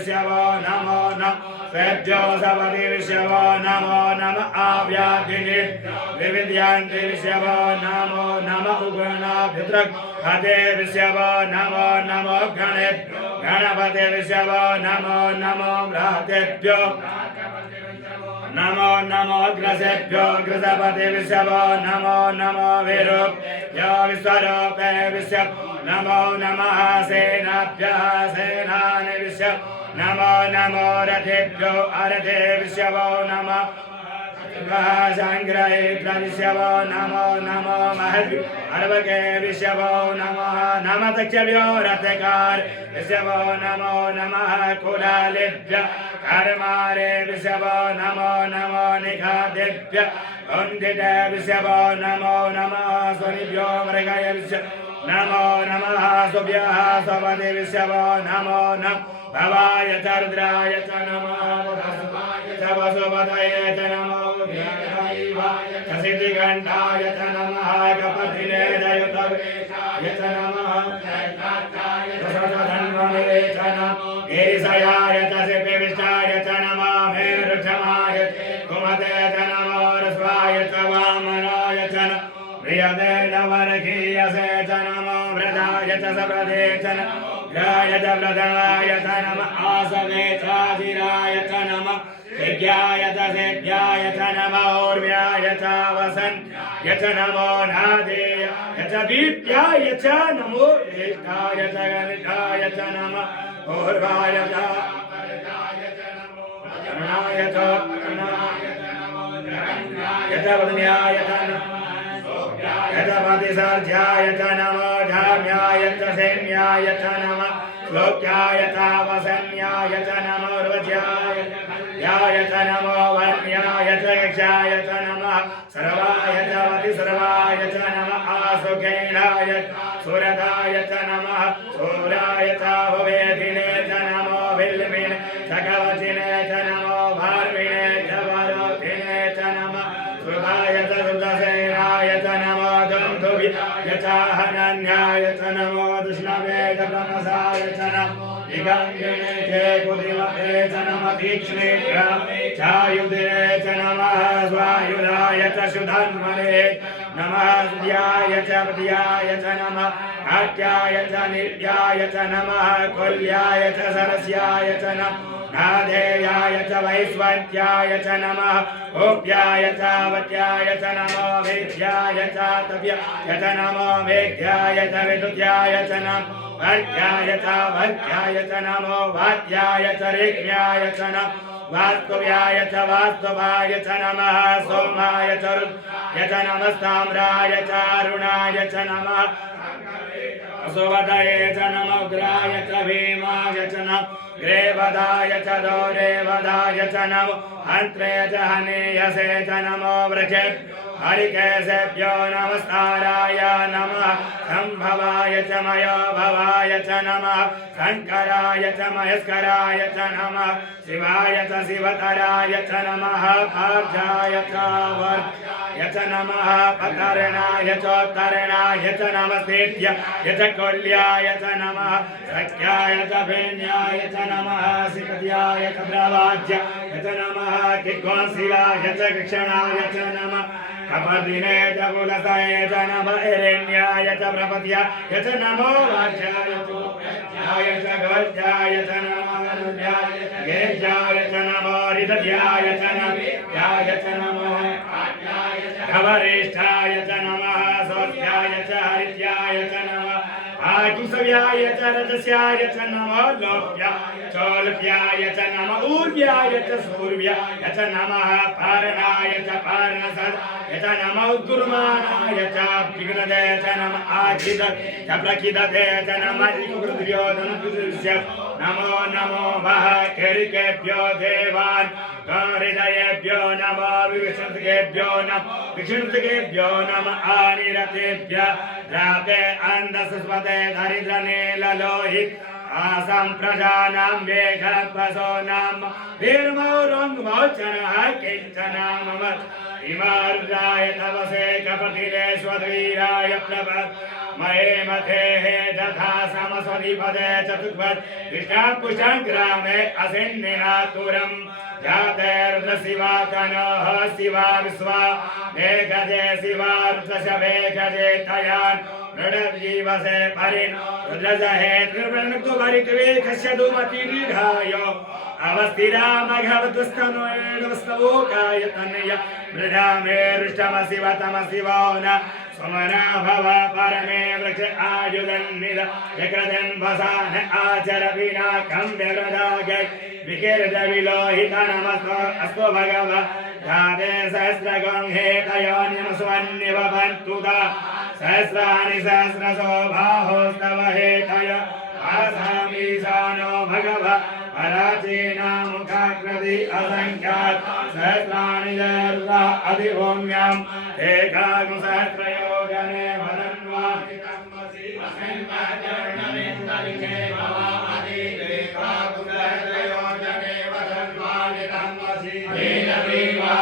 विश्वो नमो नमः वेद्यो सपति विश्वो नमो नमः आव्याधिनि विविद्यांति विश्वो नमो नमः उग्रनाभिद्रक् हते विश्वो नमो नमो गणपते विश्वो नमो नमो व्रातेभ्यो नमो नमो ग्रसेभ्यो ग्रसपते विश्वो नमो नमो विरूप्यो विश्वरूपे विश्व नमो नमः सेनाभ्यः सेनानि विश्व नमो नमो रथेभ्यो अरथे विश्वो नमः संग्रहेभ्यो विश्वो नमो नमो महद् अर्वके विश्वो नमः नमः दक्षभ्यो रथकार विश्वो नमो नमः कुलालेभ्य कर्मारे विश्वो नमो नमो निखादेभ्य कुंडित विश्वो नमो नमः स्वनिभ्यो मृगय विश्व नमो नमः सुभ्यः स्वपति विश्वो नमो नमः भवाय च रुद्राय च नमो वसुपतये च नमो सिद्धिघण्टाय च नमः कपतिले दयुतवेशाय च नमः धन्वने च नमो गिरिशयाय च सिद्धिविष्टाय च नमः मेरुक्षमाय कुमते च नमो रस्वाय च वामनाय च नमः प्रियते नवरखीयसे च नमो व्रताय च सप्रदे च नमः ग्राय च व्रतवाय च नमः आसवे चाधिराय च नमः यज्ञाय च सेव्याय च नमः ऊर्व्याय च वसन्याय च नमो नादेय च दीप्याय च नमो ज्येष्ठाय च गणिताय च नमः ऊर्वाय च करुणाय च च वदन्याय च नमः यथपतिसाध्याय च नमो धाम्याय च सैन्याय च नमः श्लोक्याय च वसन्याय च नमो र्वज्याय च नमो वन्याय च यक्षाय च नमः सर्वाय च सर्वाय च नमः आसुखेणाय सुरदाय च नमः सूराय च भवेदिने च नमो विल्मिने च कवचिने च नमो भार्विणे च वरोधिने च नमः सुधाय च सुदसेनाय च नमो दुन्दुभ्याय च हनन्याय च नमो दुष्णवे च ब्रह्मसाय च नमो दिगंगिने च कुदिमते च नमः तीक्ष्णे चायुधे च नमः स्वायुधाय च सुधन्वने नमः सुध्याय च पद्याय च नमः नाट्याय च निर्याय च नमः कुल्याय च सरस्याय च नमः नाधेयाय च वैश्वत्याय च नमः गोप्याय च वट्याय च नमो वेद्याय च तव्याय च नमो वेद्याय च विदुत्याय च नमो वर्ग्याय च वर्ग्याय च नमो वाद्याय च ऋग्याय च नमो वास्तव्याय च वास्तवाय च नमः सोमाय च रुद्राय च नमस्ताम्राय च अरुणाय च नमः सुवदये च नमो उग्राय च भीमाय च नमो ग्रेवदाय च दोरेवदाय च नमो हन्त्रे च हनीयसे च नमो वृषे हरिकेशेभ्यो नमस्काराय नमः संभवाय च मयो भवाय च नमः शङ्कराय च महेश्वराय च नमः शिवाय च शिवतराय च नमः पार्थाय च वर्गाय च नमः पतरणाय चोत्तरणाय च नमस्तेभ्याय च कुल्याय च नमः सख्याय च भेन्याय च नमः सिकत्याय च द्रवाज्याय च नमः किग्वंशिलाय च कृष्णाय च नमः कपदिने च कुलसये च नमः हिरण्याय च प्रपद्याय च नमो वाच्याय च च गवध्याय च नमः अनुध्याय च गेध्याय च नमो हृदयाय च नव्याय च नमो वरिष्ठाय च नमः सोत्याय च हरित्याय च नमः आकुसव्याय च रजस्याय च नमः लोप्याय चोल्प्याय च नमः ऊर्व्याय च सूर्व्याय च नमः पारणाय च पारणसदाय च नमः गुरुमानाय च विघ्नदे च नमः आखिद च प्रखिदते च नमः दुर्योधनदुर्स्य नमो नमो वः केरिकेभ्यो देवान् हृदयेभ्यो नमः विष्णुतेभ्यो नमः विष्णुतेभ्यो नमः आनिरतेभ्य रापे अन्धसस्वते दरिद्रनीललोहित आसं प्रजानां वेघपसो नाम वीरमौरङ्गमोचनः किञ्चन मम इमार्जाय तवसे कपतिले स्वधीराय प्रभत् महे मथेः तथा समस्वधिपदे चतुर्पत् विष्णापुषं ग्रामे असिन्निनातुरम् जातेर्दशिवा तनोः शिवा विश्वा मेघजे शिवा ऋतशवेघजे तयान् नृडजीवसे परिन् रुद्रजहे त्रिवृणक्तुभरित्वे कश्यदुमतिनिधाय अवस्थिरा मघवतुस्तनोकाय तनय मृडा मे रुष्टमशिव तमशिवो न स्वमना भव परमे वृक्ष आयुधन्निद यक्रदन् वसान आचर विना कम्ब्यरदागै विकिर्दविलोहितनमस्तो अस्तु भगव जाते सहस्रगं हेतयोन्यमस्वन्निवभन्तुदा सहस्राणि सहस्रशो बाहोस्तव हेतय आसामीशानो भगव पराचीनामुखाकृति असङ्ख्यात् सहस्राणि जर्वा अधिभूम्याम् एकाकुसहस्रयोजने वदन्वादितम्मसि अस्मिन्मज्जर्णविन्दलिखे भवामदि एकाकुसहस्रयोजने वदन्वादितम्मसि नीलग्रीवा